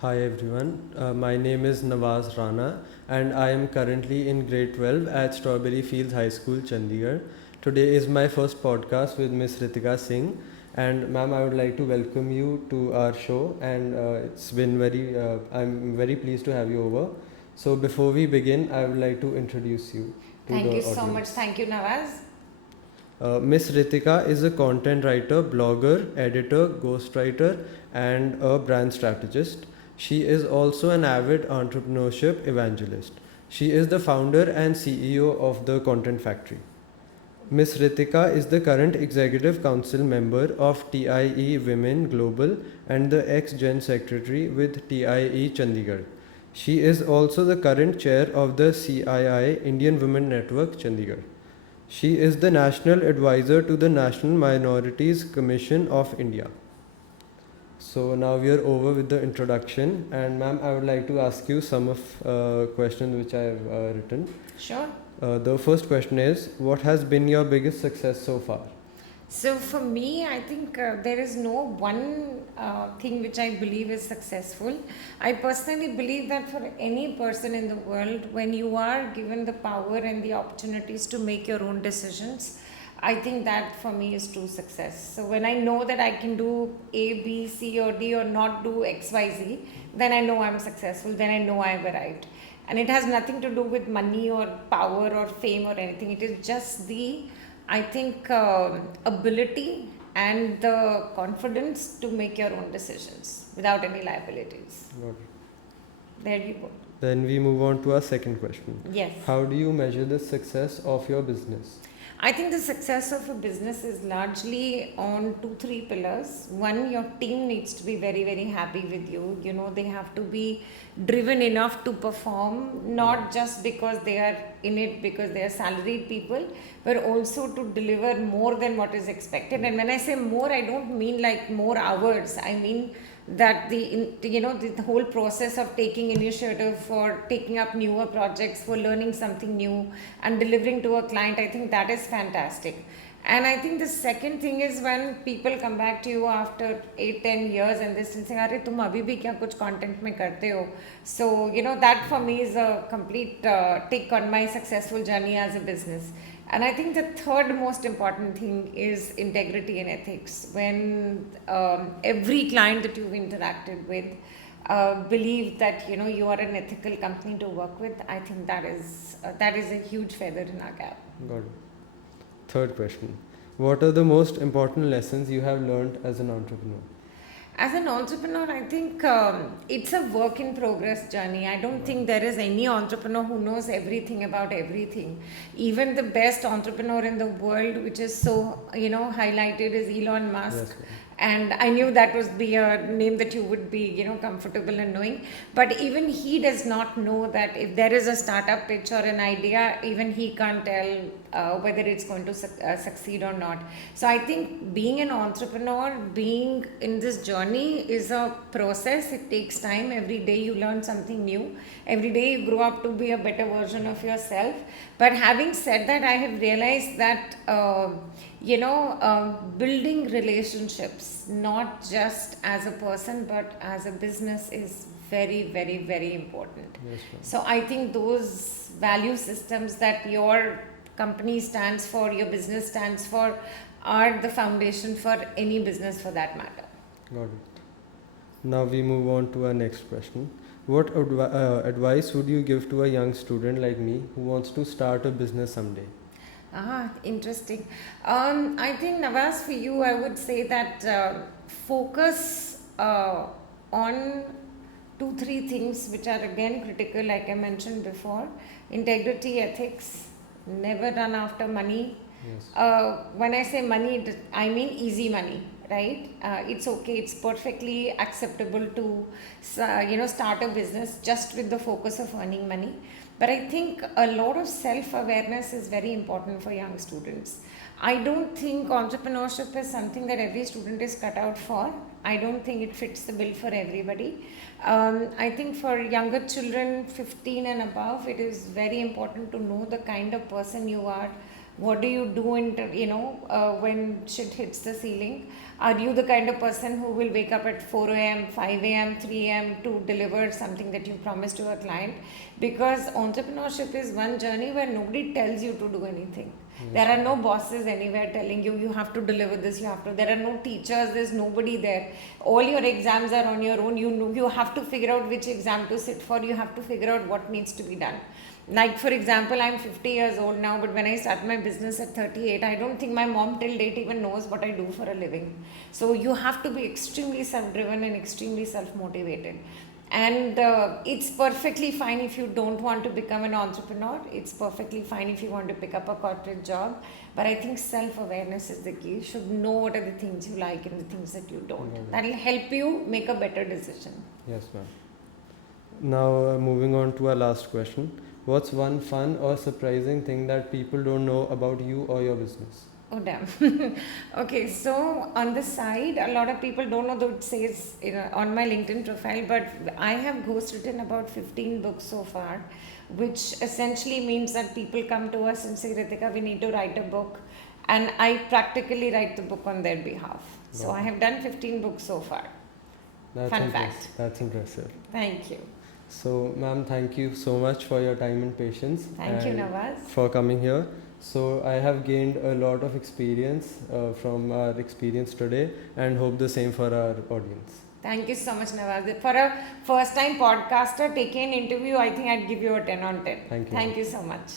Hi everyone, my name is Nawaz Rana and I am currently in grade 12 at Strawberry Fields High School, Chandigarh. Today is my first podcast with Miss Ritika Singh, and ma'am, I would like to welcome you to our show, and I'm very pleased to have you over. So before we begin, I would like to introduce you to Thank the you so much. audience. Thank you, Nawaz. Miss Ritika is a content writer, blogger, editor, ghostwriter, and a brand strategist. She is also an avid entrepreneurship evangelist. She is the founder and CEO of the Content Factory. Miss Ritika is the current executive council member of TIE Women Global and the ex-gen secretary with TIE Chandigarh. She is also the current chair of the CII Indian Women Network Chandigarh. She is the National Advisor to the National Minorities Commission of India. So now we are over with the introduction, and ma'am, I would like to ask you some of questions which I have written. Sure. The first question is, what has been your biggest success so far? So, for me, I think there is no one thing which I believe is successful. I personally believe that for any person in the world, when you are given the power and the opportunities to make your own decisions, I think that for me is true success. So, when I know that I can do A, B, C, or D, or not do X, Y, Z, then I know I'm successful, then I know I've arrived. And it has nothing to do with money or power or fame or anything. It is just the, I think, ability and the confidence to make your own decisions without any liabilities. Got it. There you go. Then we move on to our second question. Yes. How do you measure the success of your business? I think the success of a business is largely on 2, 3 pillars. One, your team needs to be very, very happy with you. You know, they have to be driven enough to perform, not just because they are in it because they are salaried people, but also to deliver more than what is expected. And when I say more, I don't mean like more hours. I mean that the whole process of taking initiative for taking up newer projects, for learning something new and delivering to a client, I think that is fantastic. And I think the second thing is when people come back to you after 8-10 years and they still say, "Arey, tum abhi bhi kya kuch content mein karte ho?" So that for me is a complete tick on my successful journey as a business. And I think the third most important thing is integrity and ethics. When every client that you've interacted with believe that you are an ethical company to work with, I think that is a huge feather in our cap. Got it. Third question. What are the most important lessons you have learned as an entrepreneur? As an entrepreneur, I think it's a work in progress journey. I don't think there is any entrepreneur who knows everything about everything. Even the best entrepreneur in the world, which is so highlighted, is Elon Musk. Yes, ma'am. And I knew that would be a name that you would be comfortable in knowing. But even he does not know that if there is a startup pitch or an idea, even he can't tell whether it's going to succeed or not. So I think being an entrepreneur, being in this journey is a process. It takes time. Every day you learn something new. Every day you grow up to be a better version of yourself. But having said that, I have realized that building relationships, not just as a person but as a business, is very, very, very important. Yes, ma'am. So I think those value systems that your company stands for, your business stands for, are the foundation for any business for that matter. Got it. Now we move on to our next question. What advice would you give to a young student like me who wants to start a business someday? Interesting. I think, Nawaz, for you, I would say that focus on 2, 3 things which are again critical, like I mentioned before: integrity, ethics, never run after money. Yes. When I say money, I mean easy money, right? It's okay, it's perfectly acceptable to start a business just with the focus of earning money. But I think a lot of self-awareness is very important for young students. I don't think entrepreneurship is something that every student is cut out for. I don't think it fits the bill for everybody. I think for younger children, 15 and above, it is very important to know the kind of person you are, What do you do when shit hits the ceiling? Are you the kind of person who will wake up at 4 a.m., 5 a.m., 3 a.m. to deliver something that you promised to a client? Because entrepreneurship is one journey where nobody tells you to do anything. There are no bosses anywhere telling you have to deliver this, there are no teachers, there's nobody there. All your exams are on your own. You have to figure out which exam to sit for, you have to figure out what needs to be done. Like for example, I'm 50 years old now, but when I start my business at 38, I don't think my mom till date even knows what I do for a living. So you have to be extremely self-driven and extremely self-motivated. And it's perfectly fine if you don't want to become an entrepreneur. It's perfectly fine if you want to pick up a corporate job. But I think self-awareness is the key. You should know what are the things you like and the things that you don't. That will help you make a better decision. Yes, ma'am. Now, moving on to our last question. What's one fun or surprising thing that people don't know about you or your business? Oh damn. Okay, so on the side, a lot of people don't know that it says on my LinkedIn profile, but I have ghostwritten about 15 books so far, which essentially means that people come to us and say, Ritika, we need to write a book, and I practically write the book on their behalf. So I have done 15 books so far. Fun fact. That's impressive. Thank you. So, ma'am, thank you so much for your time and patience. Thank you, Nawaz. For coming here. So, I have gained a lot of experience from our experience today, and hope the same for our audience. Thank you so much, Nawaz. For a first time podcaster taking an interview, I think I'd give you a 10 on 10. Thank you. Thank you so much.